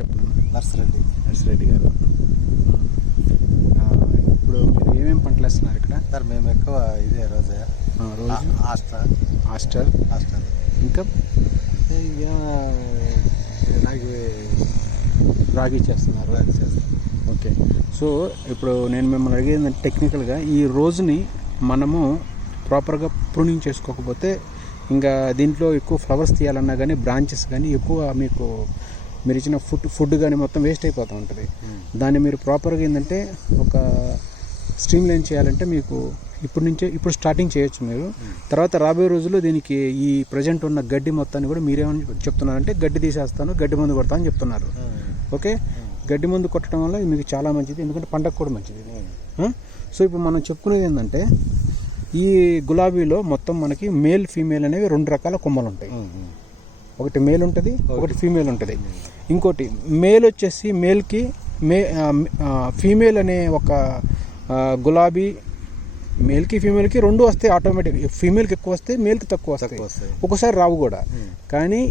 చెప్తున్నాను నర్సిరెడ్డి. నర్సిరెడ్డి గారు. ఆ, ఇప్పుడు మీరు ఏమేమి పంటలు వేస్తున్నారు ఇక్కడ? సార్ మేము ఎక్కువ ఇదే రోజే రోజు? హాస్టల్ హాస్టల్ హాస్టల్ ఇంకా? ఇక రాగి రాగి చేస్తున్నారు. రాగి చేస్తాం ఓకే. సో ఇప్పుడు నేను మిమ్మల్ని అడిగేది టెక్నికల్గా ఈ రోజుని మనము ప్రాపర్గా ప్రూనింగ్ చేసుకోకపోతే ఇంకా దీంట్లో ఎక్కువ ఫ్లవర్స్ తీయాలన్నా కానీ బ్రాంచెస్ కానీ ఎక్కువ మీకు మీరు ఇచ్చిన ఫుడ్ ఫుడ్ కానీ మొత్తం వేస్ట్ అయిపోతూ ఉంటుంది. దాన్ని మీరు ప్రాపర్గా ఏంటంటే ఒక స్ట్రీమ్ లైన్ చేయాలంటే మీకు ఇప్పుడు నుంచే ఇప్పుడు స్టార్టింగ్ చేయొచ్చు మీరు. తర్వాత రాబోయే రోజుల్లో దీనికి ఈ ప్రజెంట్ ఉన్న గడ్డి మొత్తాన్ని కూడా మీరేమని చెప్తున్నారంటే గడ్డి తీసేస్తాను గడ్డి మందు కొడతా అని చెప్తున్నారు. ఓకే? గడ్డి మందు కొట్టడం వల్ల ఇది మీకు చాలా మంచిది ఎందుకంటే పంటకు కూడా మంచిది? సో ఇప్పుడు మనం చెప్పుకునేది ఏంటంటే ఈ గులాబీలో మొత్తం మనకి మేల్ ఫీమేల్ అనేవి రెండు రకాల కొమ్మలు ఉంటాయి. ఒకటి మేల్ ఉంటుంది ఒకటి ఫీమేల్ ఉంటుంది. ఇంకోటి మేల్ వచ్చేసి మేల్కి మే ఫీమేల్ అనే ఒక గులాబీ మేల్కి ఫీమేల్కి రెండు వస్తాయి ఆటోమేటిక్ ఫీమేల్కి ఎక్కువ వస్తాయి మేల్కి తక్కువ వస్తాయి. ఒకసారి రావు కూడా. కానీ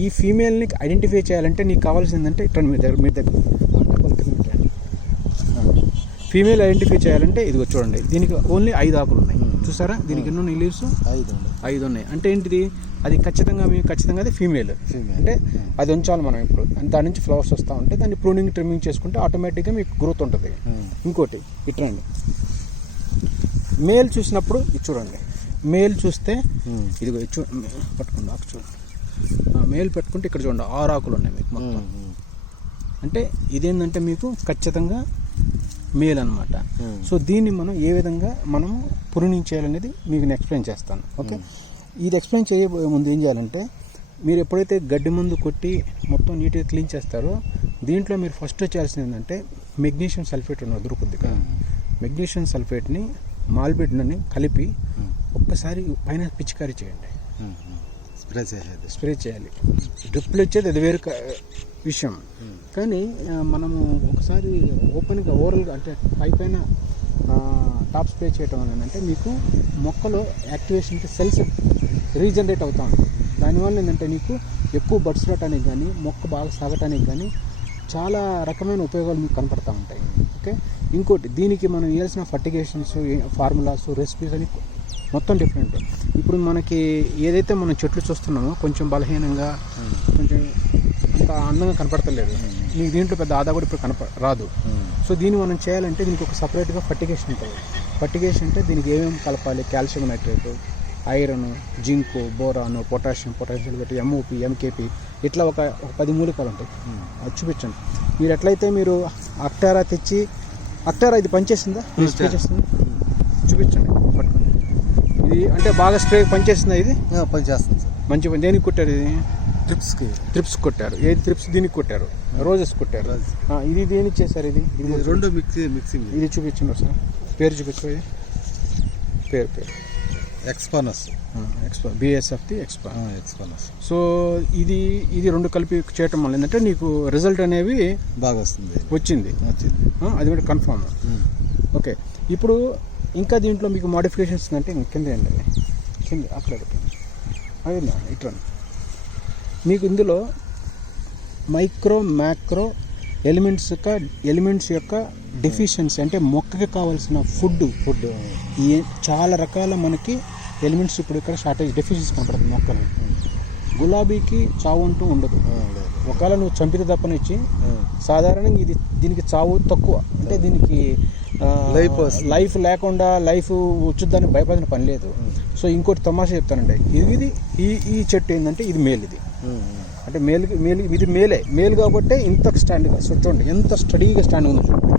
ఈ ఫీమేల్ని ఐడెంటిఫై చేయాలంటే నీకు కావాల్సిందంటే ఇట్లా మీ దగ్గర మీ దగ్గర. ఫీమేల్ ఐడెంటిఫై చేయాలంటే ఇదిగో చూడండి దీనికి ఓన్లీ ఐదు ఆకులు ఉన్నాయి. చూసారా? దీనికి ఎన్ని ఉన్నాయి? లీవ్స్? ఐదు ఉన్నాయి. అంటే ఏంటిది? అది ఖచ్చితంగా మేము ఖచ్చితంగా అది ఫీమేల్. అంటే అది ఉంచాలి మనం ఇప్పుడు. దాని నుంచి ఫ్లవర్స్ వస్తూ ఉంటే దాన్ని ప్రూనింగ్ ట్రిమ్మింగ్ చేసుకుంటే ఆటోమేటిక్గా మీకు గ్రోత్ ఉంటుంది. ఇంకోటి ఇట్రండి మేల్ చూసినప్పుడు ఇది చూడండి. మేల్ చూస్తే ఇదిగో ఇది చూ పట్టుకోండి ఆకు చూడండి మేల్ పెట్టుకుంటే ఇక్కడ చూడండి ఆరు ఆకులు ఉన్నాయి మీకు మొత్తం. అంటే ఇదేంటంటే మీకు ఖచ్చితంగా మేల్ అనమాట Hmm. సో దీన్ని మనం ఏ విధంగా మనము ప్రూనింగ్ చేయాలనేది మీకు నేను ఎక్స్ప్లెయిన్ చేస్తాను. ఓకే ఇది ఎక్స్ప్లెయిన్ చేయబోయే ముందు ఏం చేయాలంటే మీరు ఎప్పుడైతే గడ్డి మందు కొట్టి మొత్తం నీట్గా క్లీన్ చేస్తారో దీంట్లో మీరు ఫస్ట్ చేయాల్సింది ఏంటంటే మెగ్నీషియం సల్ఫేట్ ఉన్నది దొరుకుద్ది కదా. మెగ్నీషియం సల్ఫేట్ని మాల్బిడ్ని కలిపి ఒక్కసారి పైన పిచికారీ చేయండి. స్ప్రే చేసేది. స్ప్రే చేయాలి. డ్రిప్లు వచ్చేది అది వేరు విషయం. కానీ మనము ఒకసారి ఓపెన్గా ఓవరాల్గా అంటే పై పైన టాప్ స్ప్రే చేయటం వల్ల అంటే మీకు మొక్కలో యాక్టివేషన్ సెల్స్ రీజనరేట్ అవుతా ఉంటుంది దానివల్ల ఏంటంటే నీకు ఎక్కువ బడ్స్ రావటానికి కానీ మొక్క బాగా సాగటానికి కానీ చాలా రకమైన ఉపయోగాలు మీకు కనపడతా ఉంటాయి. ఓకే? ఇంకోటి దీనికి మనం వేయాల్సిన ఫర్టిగేషన్స్ ఫార్ములాస్ రెసిపీస్ అని మొత్తం డిఫరెంట్ ఇప్పుడు మనకి ఏదైతే మనం చెట్లు చూస్తున్నామో కొంచెం బలహీనంగా కొంచెం అంత అందంగా కనపడతలేదు. మీకు దీంట్లో పెద్ద ఆదా కూడా ఇప్పుడు కనప రాదు. సో దీన్ని మనం చేయాలంటే దీనికి ఒక సపరేట్గా ఫర్టిగేషన్ ఉంటుంది. ఫర్టిగేషన్ అంటే దీనికి ఏమేమి కలపాలి? Calcium nitrate iron zinc boron potassium potassium పెట్టి ఎంఓపి ఎంకేపి ఇట్లా ఒక ఒక పది మూలికలు ఉంటాయి. అది చూపించండి. మీరు ఎట్లయితే మీరు అక్టారా తెచ్చి అక్టారా ఇది పనిచేస్తుందా మీరు స్ప్రే చేస్తుందా? చూపించండి. ఇది అంటే బాగా స్ప్రే పనిచేస్తుందా ఇది? పని చేస్తుంది సార్. మంచి పని. దేనికి కొట్టారు ఇది? ట్రిప్స్కి త్రిప్స్ కొట్టారు. ఏది త్రిప్స్ దీనికి కొట్టారు? రోజెస్ కొట్టారు. ఇది దేనికి చేశారు ఇది? ఇది రెండు మిక్సీ మిక్సింగ్ ఇది చూపించండి సార్ పేరు చూపించు ఇది. పేరు పేరు. ఎక్స్పానస్ ఎక్స్పా బిఎస్ఎఫ్ది ఎక్స్పా ఎక్స్పానస్ సో ఇది ఇది రెండు కలిపి చేయటం వల్ల ఏంటంటే నీకు రిజల్ట్ అనేవి బాగా వస్తుంది. వచ్చింది. వచ్చింది. అది కూడా కన్ఫామ్ ఓకే. ఇప్పుడు ఇంకా దీంట్లో మీకు మోడిఫికేషన్స్ అంటే కింద అది కింద అక్కడ. అది నా, ఇట్రా మీకు ఇందులో మైక్రో మ్యాక్రో ఎలిమెంట్స్ యొక్క ఎలిమెంట్స్ యొక్క డెఫిషియన్సీ అంటే మొక్కకి కావాల్సిన ఫుడ్ ఫుడ్ ఏ చాలా రకాల మనకి ఎలిమెంట్స్ ఇప్పుడు ఇక్కడ షార్టేజ్ డెఫిషియన్సీ కనపడుతుంది మొక్కలు. గులాబీకి చావు అంటూ ఉండదు. ఒకవేళ నువ్వు చంపితే తప్పనిచ్చి సాధారణంగా ఇది దీనికి చావు తక్కువ. అంటే దీనికి వస్తుంది. లైఫ్ లేకుండా లైఫ్ వచ్చుద్దని భయపడిన పని లేదు. సో ఇంకోటి తమాషా చెప్తానండి. ఇది ఇది ఈ ఈ చెట్టు ఏంటంటే ఇది మేల్ ఇది. అంటే మేల్ మేల్ ఇది మేలే. మేల్ కాబట్టి ఇంత స్టాండ్గా సో చూడండి ఎంత స్టడీగా స్టాండ్ ఉంది చూడండి.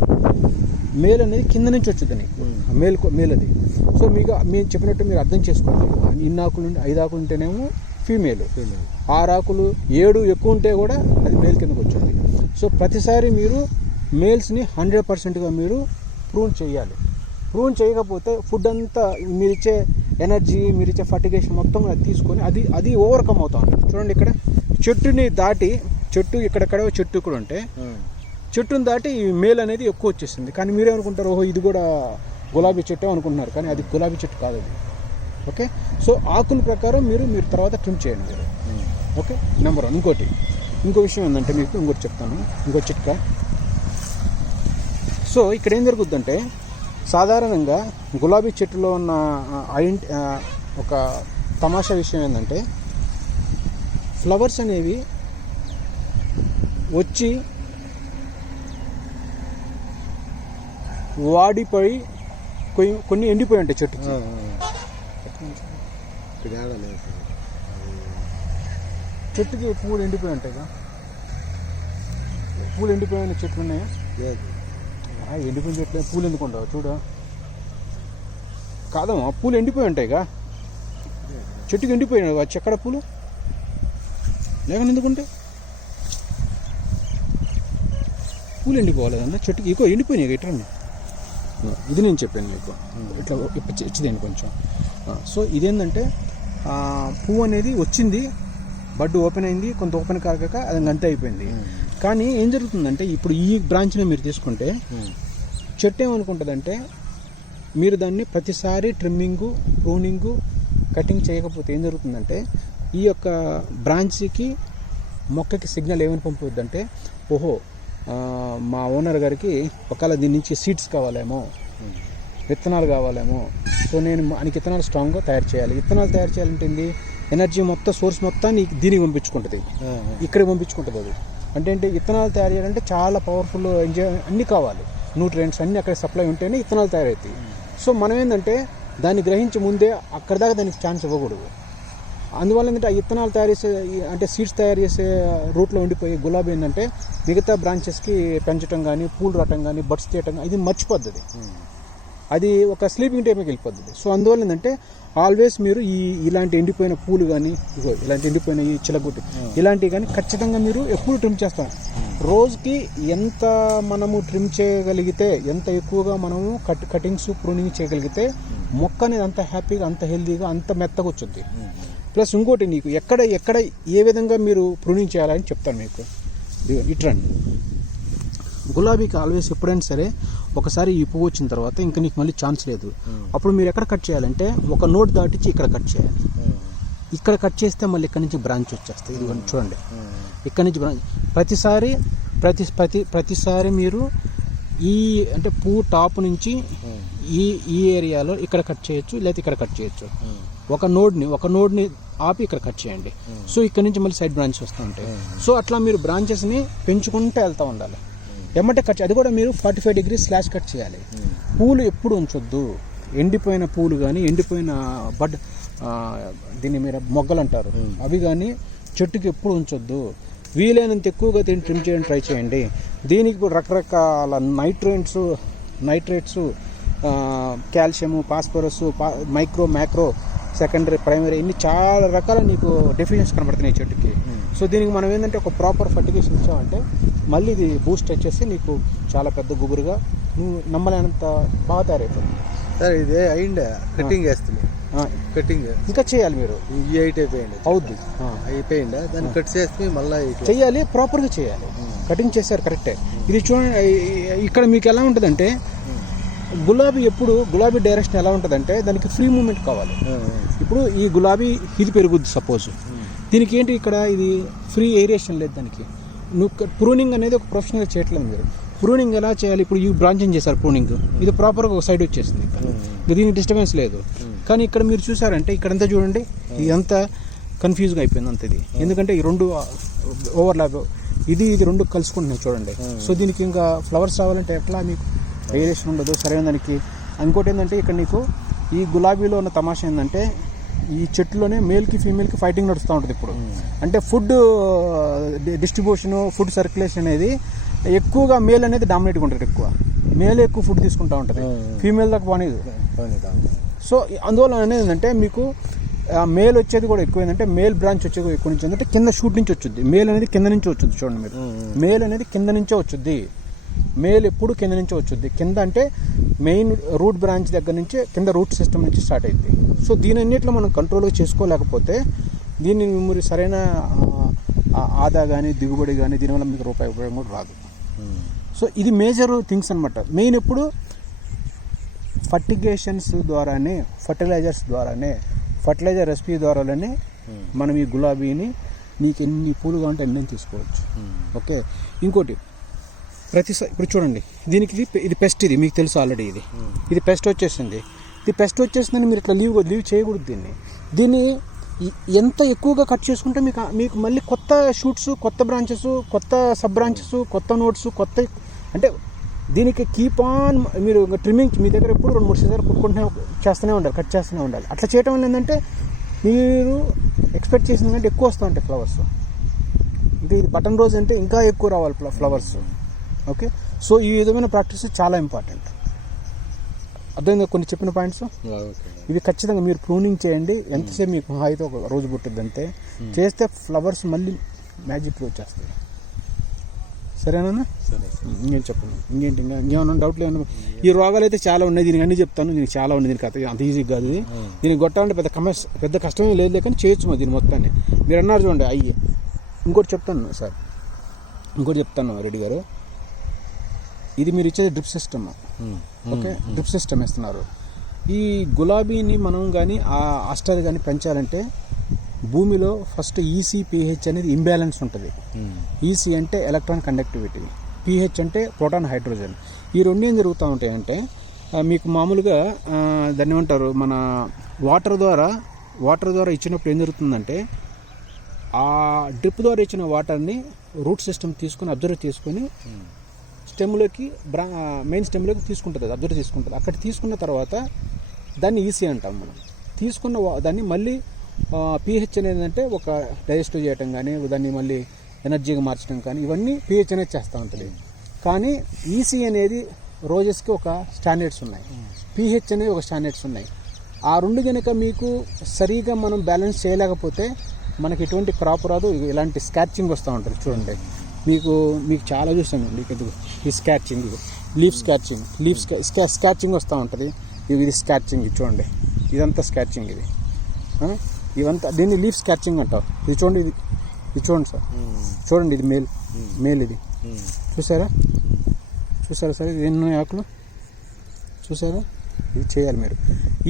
మేల్ అనేది కింద నుంచి వచ్చింది మేల్ మేల్ అది. సో మీకు మేము చెప్పినట్టు మీరు అర్థం చేసుకోండి. ఇన్ని ఆకులు ఐదు ఆకులు ఉంటేనేమో ఫీమేల్. ఆరు ఆకులు ఏడు ఎక్కువ ఉంటే కూడా అది మేల్ కిందకు వచ్చింది సో ప్రతిసారి మీరు మేల్స్ని హండ్రెడ్ పర్సెంట్గా మీరు ప్రూన్ చేయాలి. ప్రూన్ చేయకపోతే ఫుడ్ అంతా మీరు ఇచ్చే ఎనర్జీ మీరు ఇచ్చే ఫర్టిగేషన్ మొత్తం అది తీసుకొని అది అది ఓవర్కమ్ అవుతా ఉంటుంది. చూడండి ఇక్కడ. చెట్టుని దాటి చెట్టు ఇక్కడెక్కడ చెట్టు కూడా ఉంటే చెట్టును దాటి ఈ మేల్ అనేది ఎక్కువ వచ్చేసింది. కానీ మీరేమనుకుంటారు ఓహో ఇది కూడా గులాబీ చెట్టు అనుకుంటున్నారు. కానీ అది గులాబీ చెట్టు కాదు అది. ఓకే? సో ఆకుల ప్రకారం మీరు మీరు తర్వాత ట్రిమ్ చేయండి. మీరు ఓకే? నెంబర్ వన్ ఇంకోటి. ఇంకో విషయం ఏంటంటే మీకు ఇంకోటి చెప్తాను. ఇంకో చిట్కా. సో ఇక్కడ ఏం జరుగుద్దంటే సాధారణంగా గులాబీ చెట్టులో ఉన్న ఐడెంటి ఒక తమాషా విషయం ఏంటంటే ఫ్లవర్స్ అనేవి వచ్చి వాడిపోయి కొన్ని కొన్ని ఎండిపోయి ఉంటాయి చెట్టుకి ఇక్కడ ఏడ లేదు సార్. చెట్టుకి పూలు ఎండిపోయి ఉంటాయి కదా? పూలు ఎండిపోయిన చెట్లు ఉన్నాయా? ఎండిపోయిన చెట్లు పూలు ఎందుకు ఉండవు? చూడ. కాదమ్మా పూలు ఎండిపోయి ఉంటాయిగా చెట్టుకి ఎండిపోయినాయి ఆ చెక్కడ పూలు? లేకుండా ఎందుకుంటే పూలు ఎండిపోవాలేదన్నా చెట్టుకి ఇగో ఎండిపోయినాయి ఇట్లా ఇది నేను చెప్పాను మీకు. ఇట్లా ఇచ్చిదేండి కొంచెం. సో ఇదేంటంటే పువ్వు అనేది వచ్చింది బడ్ ఓపెన్ అయింది కొంత ఓపెన్ కాక అది అంతే అయిపోయింది. కానీ ఏం జరుగుతుందంటే ఇప్పుడు ఈ బ్రాంచ్ని మీరు తీసుకుంటే చెట్టు ఏమనుకుంటుందంటే మీరు దాన్ని ప్రతిసారి ట్రిమ్మింగు ప్రూనింగు కటింగ్ చేయకపోతే ఏం జరుగుతుందంటే ఈ యొక్క బ్రాంచ్కి మొక్కకి సిగ్నల్ ఏమని పంపుద్దంటే ఓహో మా ఓనర్ గారికి ఒకవేళ దీని నుంచి సీడ్స్ కావాలేమో విత్తనాలు కావాలేమో సో నేను ఆయనకి విత్తనాలు స్ట్రాంగ్గా తయారు చేయాలి. విత్తనాలు తయారు చేయాలంటే ఎనర్జీ మొత్తం సోర్స్ మొత్తాన్ని దీనికి పంపించుకుంటుంది. ఇక్కడ పంపించుకుంటుంది అది. అంటే ఏంటి విత్తనాలు తయారు చేయాలంటే చాలా పవర్ఫుల్ ఎంజాయ్ అన్నీ కావాలి. న్యూట్రియంట్స్ అన్నీ అక్కడ సప్లై ఉంటేనే విత్తనాలు తయారవుతాయి సో మనం ఏంటంటే దాన్ని గ్రహించే ముందే అక్కడ దాకా దానికి ఛాన్స్ ఇవ్వకూడదు. అందువల్ల ఏంటంటే ఆ విత్తనాలు తయారు చేసే అంటే సీడ్స్ తయారు చేసే రూట్లో ఉండిపోయి గులాబీ ఏంటంటే మిగతా బ్రాంచెస్కి పెంచడం కానీ పూలు రావటం కానీ బడ్స్ తీయటం కానీ ఇది మర్చిపోద్ది అది. ఒక స్లీపింగ్ టైంకి వెళ్ళిపోతుంది సో అందువల్ల ఏంటంటే ఆల్వేస్ మీరు ఈ ఇలాంటి ఎండిపోయిన పూలు కానీ ఇగో ఇలాంటి ఎండిపోయిన ఈ చిలగుట్టి ఇలాంటివి కానీ ఖచ్చితంగా మీరు ఎప్పుడు ట్రిమ్ చేస్తాం. రోజుకి ఎంత మనము ట్రిమ్ చేయగలిగితే ఎంత ఎక్కువగా మనము కట్ కటింగ్స్ ప్రూనింగ్ చేయగలిగితే మొక్క అనేది అంత హ్యాపీగా అంత హెల్తీగా అంత మెత్తగా వచ్చింది ప్లస్ ఇంకోటి నీకు ఎక్కడ ఎక్కడ ఏ విధంగా మీరు ప్రూనింగ్ చేయాలని చెప్తాను మీకు. ఇట్రండి గులాబీకి ఆల్వేస్ ఎప్పుడైనా సరే ఒకసారి ఈ పువ్వు వచ్చిన తర్వాత ఇంకా నీకు మళ్ళీ ఛాన్స్ లేదు. అప్పుడు మీరు ఎక్కడ కట్ చేయాలంటే ఒక నోట్ దాటించి ఇక్కడ కట్ చేయాలి. ఇక్కడ కట్ చేస్తే మళ్ళీ ఇక్కడ నుంచి బ్రాంచ్ వచ్చేస్తుంది ఇది చూడండి. ఇక్కడ నుంచి బ్రాంచ్ ప్రతిసారి ప్రతి ప్రతి ప్రతిసారి మీరు ఈ అంటే పువ్వు టాప్ నుంచి ఈ ఈ ఏరియాలో ఇక్కడ కట్ చేయొచ్చు లేకపోతే ఇక్కడ కట్ చేయొచ్చు. ఒక నోడ్ని ఒక నోడ్ని ఆపి ఇక్కడ కట్ చేయండి. సో ఇక్కడ నుంచి మళ్ళీ సైడ్ బ్రాంచ్ వస్తూ ఉంటాయి. సో అట్లా మీరు బ్రాంచెస్ని పెంచుకుంటూ వెళ్తూ ఉండాలి. ఎమ్మటే కట్ అది కూడా మీరు forty five degree slash cut చేయాలి. పూలు ఎప్పుడు ఉంచొద్దు. ఎండిపోయిన పూలు కానీ ఎండిపోయిన బడ్ దీన్ని మీరు మొగ్గలు అంటారు. అవి కానీ చెట్టుకి ఎప్పుడు ఉంచొద్దు. వీలైనంత ఎక్కువగా దీన్ని ట్రిమ్ చేయడం ట్రై చేయండి. దీనికి రకరకాల nitrates nitrates calcium phosphorus micro macro secondary primary ఇన్ని చాలా రకాల నీకు డెఫిషియన్స్ కనబడుతున్నాయి చెట్టుకి. సో దీనికి మనం ఏంటంటే ఒక ప్రాపర్ ఫర్టిగేషన్ ఇచ్చామంటే మళ్ళీ ఇది బూస్ట్ వచ్చేసి నీకు చాలా పెద్ద గుబురుగా నువ్వు నమ్మలేనంత బాగా తయారైపోతుంది సార్ ఇదే అయిండే కటింగ్ వేస్తుంది కటింగ్ ఇంకా చేయాలి మీరు. ఈ ఎయిట్ అయిపోయింది. అవుద్ది. అయిపోయిందా? దాన్ని కట్ చేస్తే మళ్ళీ చెయ్యాలి ప్రాపర్గా చేయాలి కటింగ్ చేశారు కరెక్టే ఇది చూడండి ఇక్కడ మీకు ఎలా ఉంటుందంటే గులాబీ ఎప్పుడు గులాబీ డైరెక్షన్ ఎలా ఉంటుందంటే దానికి ఫ్రీ మూమెంట్ కావాలి. ఇప్పుడు ఈ గులాబీ ఇది పెరుగుద్ది సపోజ్ దీనికి ఏంటి ఇక్కడ ఇది ఫ్రీ ఏరియేషన్ లేదు దానికి. నువ్వు ప్రూనింగ్ అనేది ఒక ప్రొఫెషనల్గా చేయట్లేదు మీరు. ప్రూనింగ్ ఎలా చేయాలి? ఇప్పుడు ఈ బ్రాంచింగ్ చేశారు ప్రూనింగ్ ఇది ప్రాపర్గా ఒక సైడ్ వచ్చేసింది ఇక్కడ. ఇంకా దీనికి డిస్టర్బెన్స్ లేదు. కానీ ఇక్కడ మీరు చూసారంటే ఇక్కడంతా చూడండి ఇదంతా కన్ఫ్యూజ్గా అయిపోయింది అంత ఇది ఎందుకంటే ఈ రెండు ఓవర్లాప్ ఇది ఇది రెండు కలుసుకుంటున్నాయి చూడండి. సో దీనికి ఇంకా ఫ్లవర్స్ రావాలంటే ఎట్లా మీకు వేరియేషన్ ఉండదు? సరైన దానికి. ఇంకోటి ఏంటంటే ఇక్కడ నీకు ఈ గులాబీలో ఉన్న తమాషా ఏంటంటే ఈ చెట్టులోనే మేల్కి ఫీమేల్కి ఫైటింగ్ నడుస్తూ ఉంటుంది ఇప్పుడు. అంటే ఫుడ్ డిస్ట్రిబ్యూషన్ ఫుడ్ సర్క్యులేషన్ అనేది ఎక్కువగా మేల్ అనేది డామినేట్గా ఉంటుంది ఎక్కువ. మేల్ ఎక్కువ ఫుడ్ తీసుకుంటూ ఉంటుంది. ఫీమేల్ దాకా పోనీదు. సో అందువల్ల అనేది ఏంటంటే మీకు మేల్ వచ్చేది కూడా ఎక్కువ ఏంటంటే మేల్ బ్రాంచ్ వచ్చేది ఎక్కువ నుంచి. ఏంటంటే కింద షూట్ నుంచి వచ్చుద్ది. మేల్ అనేది కింద నుంచి వచ్చుద్ది చూడండి మీరు. మేల్ అనేది కింద నుంచే వచ్చుద్ది. మేల్ ఎప్పుడు కింద నుంచే వచ్చుద్ది? కింద అంటే మెయిన్ రూట్ బ్రాంచ్ దగ్గర నుంచి కింద రూట్ సిస్టమ్ నుంచి స్టార్ట్ అయింది సో దీని అన్నిట్లో మనం కంట్రోల్గా చేసుకోలేకపోతే దీన్ని మీరు సరైన ఆదా కానీ దిగుబడి కానీ దీనివల్ల మీకు రూపాయి ఉపయోగం కూడా రాదు. సో ఇది మేజర్ థింగ్స్ అనమాట మెయిన్ ఎప్పుడు ఫర్టిగేషన్స్ ద్వారానే ఫర్టిలైజర్స్ ద్వారానే ఫర్టిలైజర్ రెసిపీ ద్వారానే మనం ఈ గులాబీని నీకు ఎన్ని పూలు కావాలంటే ఎన్ని తీసుకోవచ్చు. ఓకే? ఇంకోటి ప్రతిసారి ఇప్పుడు చూడండి. దీనికి ఇది ఇది పెస్ట్ ఇది మీకు తెలుసు ఆల్రెడీ ఇది. ఇది పెస్ట్ వచ్చేసింది. ఇది పెస్ట్ వచ్చేసిందని మీరు ఇట్లా లీవ్ లీవ్ చేయకూడదు దీన్ని. దీన్ని ఎంత ఎక్కువగా కట్ చేసుకుంటే మీకు మీకు మళ్ళీ కొత్త షూట్స్ కొత్త బ్రాంచెస్ కొత్త సబ్ బ్రాంచెస్ కొత్త నోట్స్ కొత్త అంటే దీనికి కీప్ ఆన్ మీరు ట్రిమ్మింగ్ మీ దగ్గర ఎప్పుడు రెండు మూడు సీజర్ కుట్టుకుంటూనే చేస్తూనే ఉండాలి కట్ చేస్తూనే ఉండాలి. అట్లా చేయడం వల్ల ఏంటంటే మీరు ఎక్స్పెక్ట్ చేసిన కంటే ఎక్కువ వస్తూ ఉంటాయి ఫ్లవర్స్ ఇంకా ఇది బటన్ రోజ్ అంటే ఇంకా ఎక్కువ రావాలి ఫ్లవర్స్ ఓకే? సో ఈ విధమైన ప్రాక్టీస్ చాలా ఇంపార్టెంట్. అర్థమైందా కొన్ని చెప్పిన పాయింట్స్? ఇవి ఖచ్చితంగా మీరు ప్రూనింగ్ చేయండి. ఎంతసేపు మీకు అయితే ఒక రోజు పుట్టింది అంతే చేస్తే ఫ్లవర్స్ మళ్ళీ మ్యాజిక్లో వచ్చేస్తాయి సరేనా? సరే సార్. ఇంకేం చెప్పండి ఇంకేంటి? ఇంకా ఇంకేమన్నా డౌట్లు ఏమన్నా? ఈ రోగాలు అయితే చాలా ఉన్నాయి. దీనికి అన్ని చెప్తాను. దీనికి చాలా ఉంది దీనికి అత- అంత ఈజీ కాదు ఇది. దీనికి కొట్టాలంటే పెద్ద కమర్స్ పెద్ద కష్టమే లేదు కానీ చేయొచ్చు మరి దీని మొత్తాన్ని. మీరు అన్నారు చూడండి అయ్యి. ఇంకోటి చెప్తాను సార్. ఇంకోటి చెప్తాను రెడ్డి గారు. ఇది మీరు ఇచ్చేది drip system. Okay? Drip system ఇస్తున్నారు ఈ గులాబీని మనం కానీ ఆ అస్టర్ కానీ పెంచాలంటే భూమిలో ఫస్ట్ ఈసీ పిహెచ్ అనేది ఇంబ్యాలెన్స్ ఉంటుంది. ఈసీ అంటే ఎలక్ట్రాన్ కండక్టివిటీ. పిహెచ్ అంటే ప్రోటాన్ హైడ్రోజన్. ఈ రెండు ఏం జరుగుతూ ఉంటాయంటే మీకు మామూలుగా దాన్ని ఏమంటారు మన వాటర్ ద్వారా వాటర్ ద్వారా ఇచ్చినప్పుడు ఏం జరుగుతుందంటే ఆ డ్రిప్ ద్వారా ఇచ్చిన వాటర్ని రూట్ సిస్టమ్ తీసుకొని అబ్జర్వ్ చేసుకొని స్టెమ్లోకి బ్రా మెయిన్ స్టెమ్లోకి తీసుకుంటుంది అబ్జర్వ్ తీసుకుంటుంది. అక్కడ తీసుకున్న తర్వాత దాన్ని ఈసీ అంటాం మనం. తీసుకున్న దాన్ని మళ్ళీ పిహెచ్ అనేది అంటే ఒక డైజెస్టివ్ చేయటం కానీ దాన్ని మళ్ళీ ఎనర్జీగా మార్చడం కానీ ఇవన్నీ పిహెచ్ అనేది చేస్తూ ఉంటుంది. కానీ ఈసీ అనేది రోజెస్కి ఒక స్టాండర్డ్స్ ఉన్నాయి. పిహెచ్ అనేది ఒక స్టాండర్డ్స్ ఉన్నాయి. ఆ రెండు కనుక మీకు సరిగా మనం బ్యాలెన్స్ చేయలేకపోతే మనకి ఎటువంటి క్రాప్ రాదు. ఇలాంటి స్కాచింగ్ వస్తూ ఉంటుంది చూడండి. మీకు మీకు చాలా చూసాను మీకు ఇది ఈ స్కాచింగ్ లీఫ్ స్కాచింగ్ లీఫ్ స్కా స్కాచింగ్ వస్తూ ఉంటుంది. ఇది ఇది స్కాచింగ్ ఇది చూడండి. ఇదంతా స్కాచింగ్ ఇది? ఇవంతా దీన్ని లీఫ్ స్కాచింగ్ అంటారు ఇది చూడండి ఇది. ఇది చూడండి సార్. చూడండి ఇది మేల్. మేల్ ఇది. చూసారా? చూసారా సార్? ఇది ఎన్ని ఆకులు? చూసారా? ఇది చేయాలి మీరు.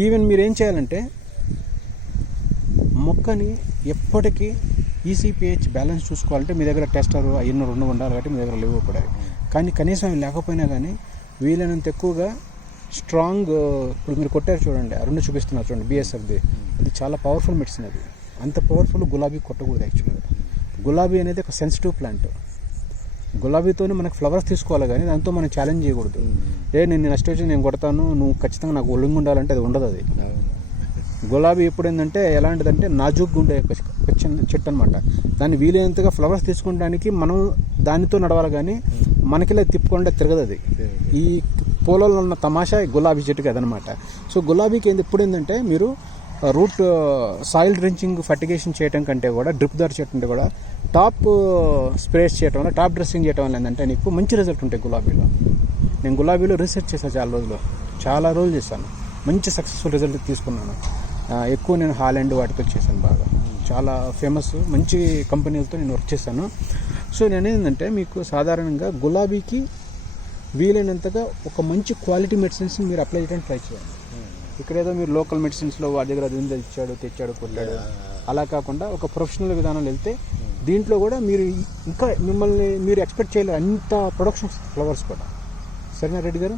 ఈవెన్ మీరు ఏం చేయాలంటే మొక్కని ఎప్పటికీ ఈసీపీహెచ్ బ్యాలెన్స్ చూసుకోవాలంటే మీ దగ్గర టెస్టర్ అవన్నీ రెండు ఉండాలి కాబట్టి మీ దగ్గర లేవు కూడా. కానీ కనీసం అవి లేకపోయినా కానీ వీలైనంత ఎక్కువగా స్ట్రాంగ్ ఇప్పుడు మీరు కొట్టారు చూడండి ఆ రెండు చూపిస్తున్నారు చూడండి బిఎస్ఎఫ్ది. అది చాలా పవర్ఫుల్ మెడిసిన్ అది. అంత పవర్ఫుల్ గులాబీ కొట్టకూడదు యాక్చువల్గా గులాబీ అనేది ఒక సెన్సిటివ్ ప్లాంట్ గులాబీతోనే మనకు ఫ్లవర్స్ తీసుకోవాలి కానీ దాంతో మనం ఛాలెంజ్ చేయకూడదు. ఏ నేను నెక్స్ట్ వచ్చి నేను కొడతాను నువ్వు ఖచ్చితంగా నాకు ఒళ్ళంగి ఉండాలంటే అది ఉండదు అది. గులాబీ ఎప్పుడు ఏంటంటే ఎలాంటిదంటే నాజూక్ ఉండే చెట్టు అనమాట దాన్ని వీలైనంతగా ఫ్లవర్స్ తీసుకోవడానికి మనం దానితో నడవాలి కానీ మనకిలా తిప్పకుండా తిరగదు అది ఈ పూలలో ఉన్న తమాషా గులాబీ చెట్టు కదనమాట సో గులాబీకి ఏంది ఎప్పుడు ఏంటంటే మీరు రూట్ సాయిల్ డ్రెంచింగ్ ఫర్టిగేషన్ చేయడం కంటే కూడా డ్రిప్ దారి చేయటం కూడా టాప్ స్ప్రేస్ చేయటం వల్ల టాప్ డ్రెస్సింగ్ చేయటం వల్ల ఏంటంటే నీకు మంచి రిజల్ట్ ఉంటాయి గులాబీలో. నేను గులాబీలో రీసెర్చ్ చేశాను చాలా రోజులు. చాలా రోజులు చేశాను. మంచి సక్సెస్ఫుల్ రిజల్ట్ తీసుకున్నాను. ఎక్కువ నేను హాలెండ్ వాటితో చేశాను బాగా. చాలా ఫేమస్ మంచి కంపెనీలతో నేను వర్క్ చేశాను. సో నేను ఏంటంటే మీకు సాధారణంగా గులాబీకి వీలైనంతగా ఒక మంచి క్వాలిటీ మెడిసిన్స్ మీరు అప్లై చేయడానికి ట్రై చేయాలి ఇక్కడ ఏదో మీరు లోకల్ మెడిసిన్స్లో వాడి దగ్గర అది ఉంది, ఇచ్చాడు తెచ్చాడు కొట్టాడు. అలా కాకుండా ఒక ప్రొఫెషనల్ విధానం వెళ్తే దీంట్లో కూడా మీరు ఇంకా మిమ్మల్ని మీరు ఎక్స్పెక్ట్ చేయలేరు. అంత ప్రొడక్షన్ ఫ్లవర్స్ కూడా. సరేనా రెడ్డి గారు?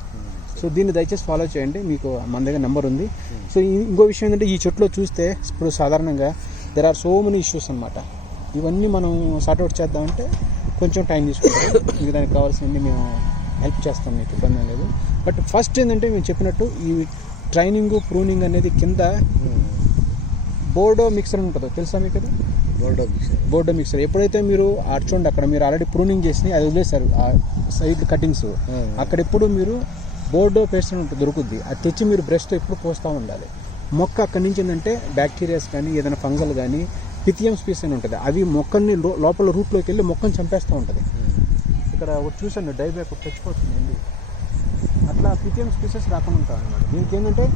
సో దీన్ని దయచేసి ఫాలో చేయండి. మీకు మన దగ్గర నెంబర్ ఉంది. సో ఇంకో విషయం ఏంటంటే ఈ చెట్లో చూస్తే ఇప్పుడు సాధారణంగా there are so many issues అనమాట ఇవన్నీ మనం సార్ట్అవుట్ చేద్దామంటే కొంచెం టైం తీసుకుంటాం. మీకు దానికి కావాల్సినవి మేము హెల్ప్ చేస్తాం మీకు ఇబ్బంది లేదు. బట్ ఫస్ట్ ఏంటంటే మేము చెప్పినట్టు ఈ ట్రైనింగ్ ప్రూనింగ్ అనేది కింద బోర్డో మిక్సర్ ఉంటుందో. తెలుసా మీకు అది? బోర్డో మిక్సర్ బోర్డో మిక్సర్ ఎప్పుడైతే మీరు చూడండి అక్కడ మీరు ఆల్రెడీ ప్రూనింగ్ చేసి అది వదిలేశారు. ఆ సైడ్ కటింగ్స్ అక్కడ ఎప్పుడు మీరు బోర్డో పేస్ట్ అని దొరుకుద్ది. అది తెచ్చి మీరు బ్రష్తో ఎప్పుడు పోస్తూ ఉండాలి. మొక్క అక్కడి నుంచి ఏంటంటే బ్యాక్టీరియాస్ కానీ ఏదైనా ఫంగల్ కానీ పిథియం స్పీస్ అని ఉంటుంది. అవి మొక్కని లో- లోపల రూట్లోకి వెళ్ళి మొక్కని చంపేస్తూ ఉంటుంది. ఇక్కడ ఒకటి చూసాను డైబ్యాక్ చచ్చిపోతుందండి అట్లా పిథియం స్పీసెస్ రాకుండా ఉంటాయి అనమాట దీనికి ఏంటంటే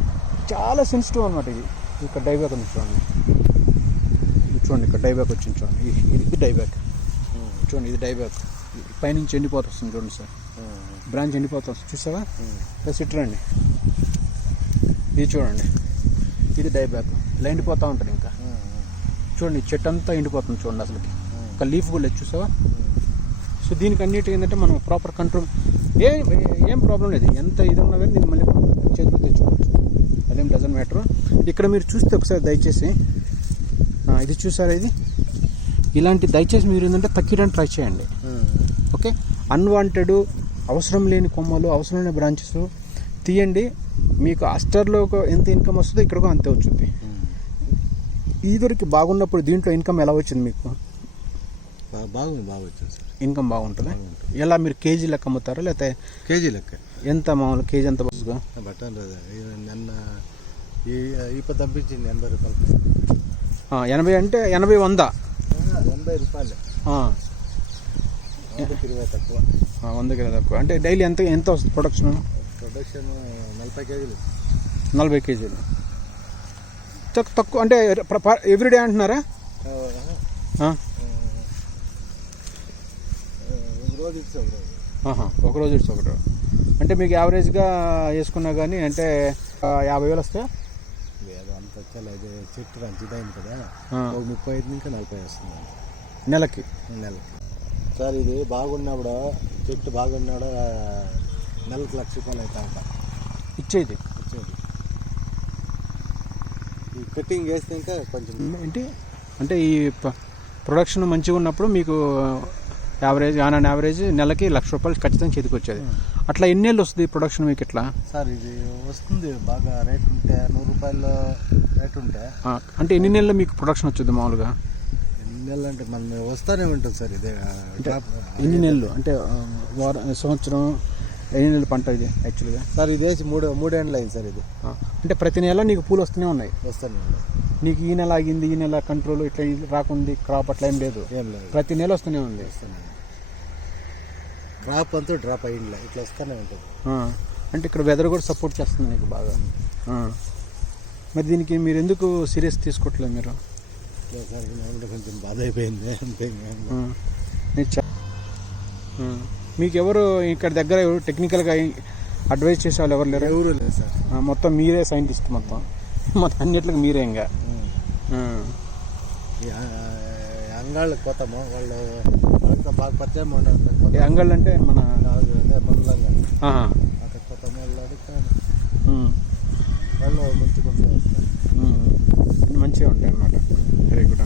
చాలా సెన్సిటివ్ అనమాట ఇది. ఇక్కడ డైబ్యాక్ ఉంది చూడండి. చూడండి ఇక్కడ డైబ్యాక్ వచ్చింది చూడండి. ఇది- ఇది డైబ్యాక్ చూడండి ఇది డైబ్యాక్ పైనుంచి ఎండిపోతుంది చూడండి సార్. బ్రాంచ్ ఎండిపోతుంది చూసావా? ప్లస్ ఇటు రండి. ఇది చూడండి. ఇది డైబ్యాక్ ఇలా ఎండిపోతూ ఉంటుంది ఇంకా. చూడండి చెట్టు అంతా ఎండిపోతుంది చూడండి అసలుకి. ఒక్క లీఫ్ కూడా లేదు చూసావా? సో దీనికి అన్నిటి ఏంటంటే మనం ప్రాపర్ కంట్రోల్ ఏం ఏం ప్రాబ్లం లేదు. ఎంత ఇది ఉన్నా కానీ దీన్ని మళ్ళీ చేతికి తెచ్చుకోవచ్చు. అదేం డజన్ మ్యాటర్ ఇక్కడ మీరు చూస్తే ఒకసారి దయచేసి ఇది చూసారా ఇది? ఇలాంటి దయచేసి మీరు ఏంటంటే తక్కియడానికి ట్రై చేయండి. ఓకే? అన్వాంటెడ్ అవసరం లేని కొమ్మలు అవసరం లేని బ్రాంచెస్ తీయండి. మీకు అస్టర్లో ఒక ఎంత ఇన్కమ్ వస్తుందో ఇక్కడ కూడా అంతే వచ్చింది ఈదురికి బాగున్నప్పుడు దీంట్లో ఇన్కమ్ ఎలా వచ్చింది మీకు? బాగుంది బాగా వచ్చింది సార్. ఇన్కమ్ బాగుంటుంది. ఎలా మీరు కేజీ లెక్క అమ్ముతారా లేకపోతే కేజీ లెక్క. ఎంత మామూలు కేజీ ఎంత బస్సుగా బట్టన్ నిన్న ఈ ఇప్ప తప్పించింది ఎనభై రూపాయలు. ఎనభై అంటే ఎనభై వంద. ఎనభై రూపాయలు. ఇరవై తక్కువ. వంద కిలో తక్కువ అంటే డైలీ ఎంత ఎంత వస్తుంది ప్రొడక్షన్ ప్రొడక్షన్ నలభై కేజీలు. నలభై కేజీలు. తక్కు- తక్కువ అంటే ఎవ్రీడే అంటున్నారా? ఒక రోజు ఇచ్చి ఒక రోజు ఇట్స్ ఒకటి. అంటే మీకు యావరేజ్గా వేసుకున్నా కానీ అంటే యాభై వేలు వస్తాయా? అంత చెట్టు కదా. ముప్పై ఐదు ఇంకా నలభై వస్తుంది. నెలకి? నెలకి. సార్ ఇది బాగున్నప్పుడు చెట్టు బాగున్నాడు నెలకు లక్ష రూపాయలు అవుతా ఇచ్చేది. వచ్చేది ఈ కటింగ్ వేస్తే ఇంకా కొంచెం ఏంటి? అంటే ఈ ప్రొడక్షన్ మంచిగా ఉన్నప్పుడు మీకు యావరేజ్ ఆన్ అండ్ యావరేజ్ నెలకి లక్ష రూపాయలు ఖచ్చితంగా చేతికి వచ్చేది. అట్లా ఎన్నేళ్ళు వస్తుంది ప్రొడక్షన్ మీకు ఇట్లా? సార్ ఇది వస్తుంది బాగా రేట్ ఉంటే నూరు రూపాయలు రేట్ ఉంటే. అంటే ఎన్ని నెలలు మీకు ప్రొడక్షన్ వచ్చింది మామూలుగా? ఎన్ని నెలలు అంటే మనం వస్తానే ఉంటుంది సార్ ఇదే. ఎన్ని నెలలు? అంటే వారం సంవత్సరం ఎన్ని నెలలు పంట ఇది యాక్చువల్గా సార్ ఇది వేసి మూడు మూడేళ్ళు అయింది సార్ ఇది. అంటే ప్రతి నెల నీకు పూలు వస్తూనే ఉన్నాయి? వస్తానే ఉంది. నీకు ఈ నెల ఆగింది ఈ నెల కంట్రోల్ ఇట్లా రాకుంది క్రాప్ అట్లా ఏం లేదు? ఏం లేదు. ప్రతి నెల వస్తూనే ఉంది. క్రాప్ అంతా డ్రాప్ అయ్యింది ఇట్లా వస్తానే ఉంటుంది. అంటే ఇక్కడ వెదర్ కూడా సపోర్ట్ చేస్తుంది నీకు బాగా. మరి దీనికి మీరు ఎందుకు సీరియస్ తీసుకోవట్లేదు మీరు? కొంచెం బాధ అయిపోయింది అంతే. మీకు ఎవరు ఇక్కడ దగ్గర ఎవరు టెక్నికల్గా అడ్వైజ్ చేసే వాళ్ళు ఎవరు లేరు? ఎవరు లేదు సార్. మొత్తం మీరే సైంటిస్ట్ మొత్తం. మొత్తం అన్నిట్లకు మీరే ఇంకా. అంగాళ్ళకి పోతాము. వాళ్ళు వాళ్ళతో బాగా పరిచయం ఉండదు అంగళ్ళు అంటే మన. అక్కడ పోతాము వాళ్ళు అడుగుతాను ఉమ్. వాళ్ళు మంచి. అన్ని మంచిగా ఉంటాయి అన్నమాట. వెరీ గుడ్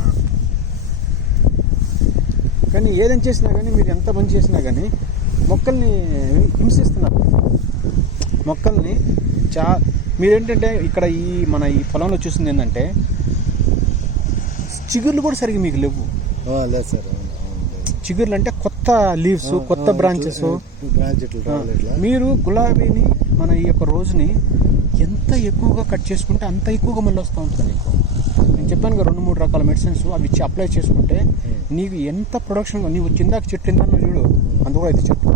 కానీ ఏదైనా చేసినా కానీ మీరు ఎంత మంచి చేసినా కానీ మొక్కల్ని హింసిస్తున్నారు. మొక్కల్ని చా మీరేంటంటే ఇక్కడ ఈ మన ఈ పొలంలో చూసింది ఏంటంటే చిగుర్లు కూడా సరిగ్గా మీకు లేవు. లేదు సార్ చిగుర్లు అంటే కొత్త లీవ్స్ కొత్త బ్రాంచెస్. మీరు గులాబీని మన ఈ యొక్క రోజుని ఎంత ఎక్కువగా కట్ చేసుకుంటే అంత ఎక్కువగా మళ్ళీ వస్తూ ఉంటుంది నేను చెప్పాను కదా రెండు మూడు రకాల మెడిసిన్స్ అవి ఇచ్చి అప్లై చేసుకుంటే నీకు ఎంత ప్రొడక్షన్ నీవు చిందాక చెట్టు ఎంత చూడు అంత కూడా అయితే చెట్టు.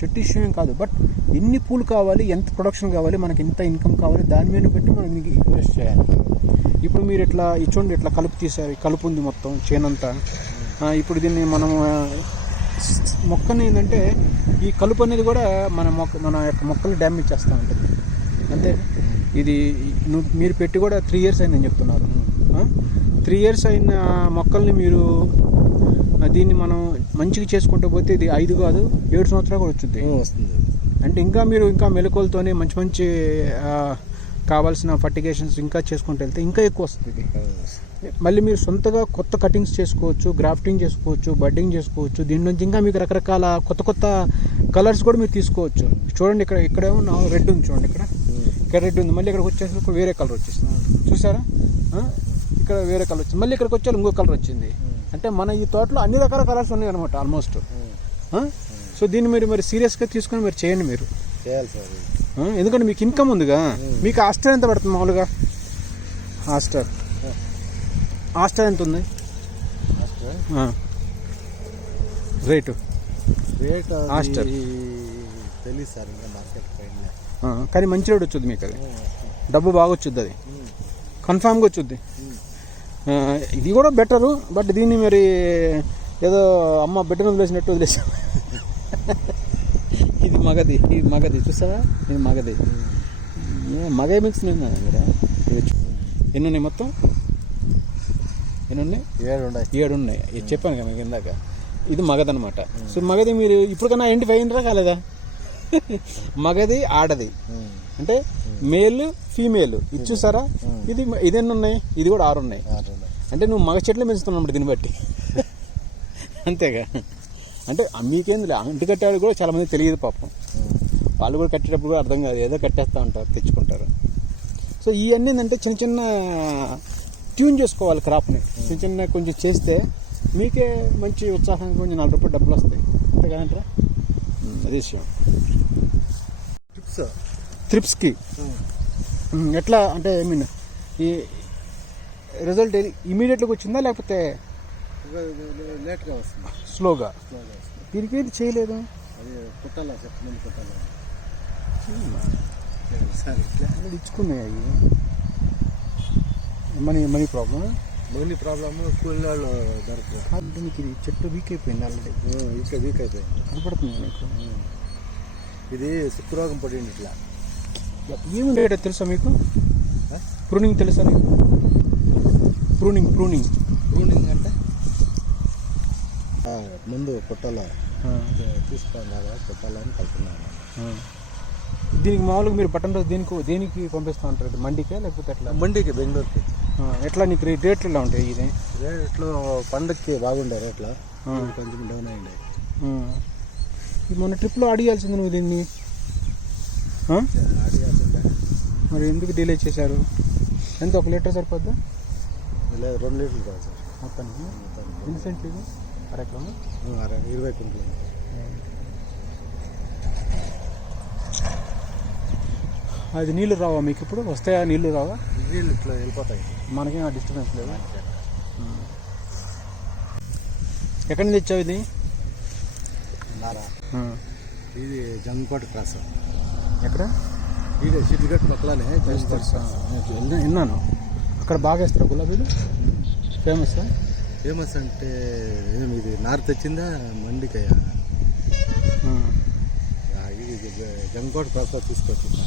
చెట్టు ఇష్యూ ఏం కాదు. బట్ ఎన్ని పూలు కావాలి ఎంత ప్రొడక్షన్ కావాలి మనకి ఎంత ఇన్కమ్ కావాలి దాని మీద బట్టి మనం దీనికి ఇన్వెస్ట్ చేయాలి. ఇప్పుడు మీరు ఇట్లా ఈ చూడండి ఇట్లా కలుపు తీసారు. కలుపు ఉంది మొత్తం చేనంతా ఇప్పుడు దీన్ని మనం మొక్కని ఏంటంటే ఈ కలుపు అనేది కూడా మన మొక్క మన యొక్క మొక్కలు డ్యామేజ్ చేస్తూ ఉంటుంది. అంతే. ఇది నువ్వు మీరు పెట్టి కూడా త్రీ ఇయర్స్ అయిందని చెప్తున్నారు. త్రీ ఇయర్స్ అయిన మొక్కల్ని మీరు దీన్ని మనం మంచిగా చేసుకుంటూ పోతే ఇది ఐదు కాదు ఏడు సంవత్సరాలు కూడా వచ్చింది వస్తుంది. అంటే ఇంకా మీరు ఇంకా మెలకువలతోనే మంచి మంచి కావాల్సిన ఫర్టిగేషన్స్ ఇంకా చేసుకుంటూ వెళ్తే ఇంకా ఎక్కువ వస్తుంది మళ్ళీ మీరు సొంతగా కొత్త కటింగ్స్ చేసుకోవచ్చు గ్రాఫ్టింగ్ చేసుకోవచ్చు బడ్డింగ్ చేసుకోవచ్చు దీని నుంచి ఇంకా మీకు రకరకాల కొత్త కొత్త కలర్స్ కూడా మీరు తీసుకోవచ్చు. చూడండి ఇక్కడ ఇక్కడేమో రెడ్ ఉంది చూడండి ఇక్కడ. ఇక్కడ రెడ్ ఉంది. మళ్ళీ ఇక్కడికి వచ్చేసరికి వేరే కలర్ వచ్చేసింది. చూసారా? ఇక్కడ వేరే కలర్ వచ్చింది. మళ్ళీ ఇక్కడికి వచ్చే ఇంకో కలర్ వచ్చింది. అంటే మన ఈ తోటలో అన్ని రకాల కలర్స్ ఉన్నాయి అనమాట ఆల్మోస్ట్ సో దీన్ని మీరు మరి సీరియస్గా తీసుకొని మీరు చేయండి మీరు. చేయాలి సార్. ఎందుకంటే మీకు ఇన్కమ్ ఉందిగా. మీకు హాస్టల్ ఎంత పడుతుంది మామూలుగా? హాస్టల్. హాస్టల్ ఎంత ఉంది. రేటు. Rate hostel. తెలియదు సార్ ఇంకా మార్కెట్ పైన ఆ, కానీ మంచి రేట్ వచ్చుద్ది మీకు అది. డబ్బు బాగా వచ్చుద్ది అది కన్ఫామ్గా వచ్చుద్ది. ఆ, ఇది కూడా బెటరు బట్ దీన్ని మరి ఏదో అమ్మ బిడ్డను వదిలేసినట్టు వదిలేసాం. ఇది మగది ఇది మగది చూసావా? ఇది మగది. మగ మిక్స్ మీరు? ఇది చూ- ఎన్ని ఉన్నాయి మొత్తం? ఎన్ని ఉన్నాయి ఏడు ఉన్నాయి ఏడు ఉన్నాయి ఇది చెప్పాను కదా మీకు ఇందాక. ఇది మగది అనమాట సో మగది మీరు ఇప్పటికన్నా ఐడెంటిఫై అయినరా కాలేదా? మగది ఆడది. అంటే మేల్ ఫీమేల్ ఇది చూసారా? ఇది ఇది ఎన్ని ఉన్నాయి ఇది కూడా ఆరు. ఉన్నాయి అంటే నువ్వు మగ చెట్లు పెంచుతున్నావు దీన్ని బట్టి. అంతేగా? అంటే మీకేంది అంటు కట్టేవాడు కూడా చాలా మంది తెలియదు పాపం. వాళ్ళు కూడా కట్టేటప్పుడు కూడా అర్థం కాదు ఏదో కట్టేస్తూ ఉంటారు తెచ్చుకుంటారు. సో ఇవన్నీ ఏంటంటే చిన్న చిన్న ట్యూన్ చేసుకోవాలి క్రాప్ని. చిన్న చిన్న కొంచెం చేస్తే మీకే మంచి ఉత్సాహంగా కొంచెం నాలుగు రూపాయలు డబ్బులు వస్తాయి. అంతే కదంటారా అదే విషయం. టిప్స్ ట్రిప్స్కి. ఎట్లా అంటే ఐ మీన్ ఈ రిజల్ట్ ఇమీడియట్గా వచ్చిందా లేకపోతే లేట్గా వస్తుంది స్లోగా? స్లోగా వస్తుంది దీనికి ఏంటి చేయలేదు? అది కుట్టాలా ముందు కుట్టాలా ఇట్లా ఇచ్చుకున్నాయి అవి? Money money problem? Only problem కూలి వాళ్ళు దొరకరు దీనికి ఇది చెట్టు వీక్ అయిపోయింది ఆల్రెడీ ఇంకా వీక్ అయిపోయింది. కనపడుతుంది మీకు ఇది శుక్రరోగం పడింది ఇట్లా. ఏమి తెలుసా మీకు? ప్రూనింగ్ తెలుసా నీకు? ప్రూనింగ్ ప్రూనింగ్ ప్రూనింగ్ అంటే? ముందు కుట్టాల. తీసుకోండి కదా కుట్టాలని కలుపుతున్నాను. దీనికి మామూలుగా మీరు బటన్ రోజు దేనికి దేనికి పంపిస్తూ ఉంటారు? మండికే లేకపోతే ఎట్లా? మండికి బెంగళూరుకి. ఎట్లా నీకు రే- రేట్లు ఎలా ఉంటాయి ఇది? రేట్లు పండక్కి బాగుండే రేట్లు. కొంచెం డౌన్. ఈ మొన్న ట్రిప్లో అడిగాల్సింది నువ్వు దీన్ని. మరి ఎందుకు డిలే చేశారు? ఎంత? ఒక లీటర్ సరిపోద్దా? లేదు రెండు లీటర్లు కాదు సార్. మొత్తానికి? మొత్తం ఎన్ని సెంట్లు ఇది అరెక్లో అరవై ఇరవై కుంటలు. అది నీళ్ళు రావా మీకు ఇప్పుడు? వస్తాయా నీళ్ళు రావా? వీళ్ళు ఇట్లా వెళ్ళిపోతాయి. మనకేం ఆ డిస్టర్బెన్స్ లేదు? ఎక్కడి నుంచి తెచ్చావు ఇది? నారా. ఇది జంగకోట క్రాస్. ఎక్కడ? ఇది సిద్దిగట్ పక్కలనే జంగకోట క్రాస్. విన్నా- విన్నాను. అక్కడ బాగా వేస్తారా గులాబీలు? ఫేమస్ ఫేమస్ అంటే ఏమి ఇది నారు తెచ్చిందా? మండికయ్య ఇది జంగకోట క్రాస్లో తీసుకొచ్చింది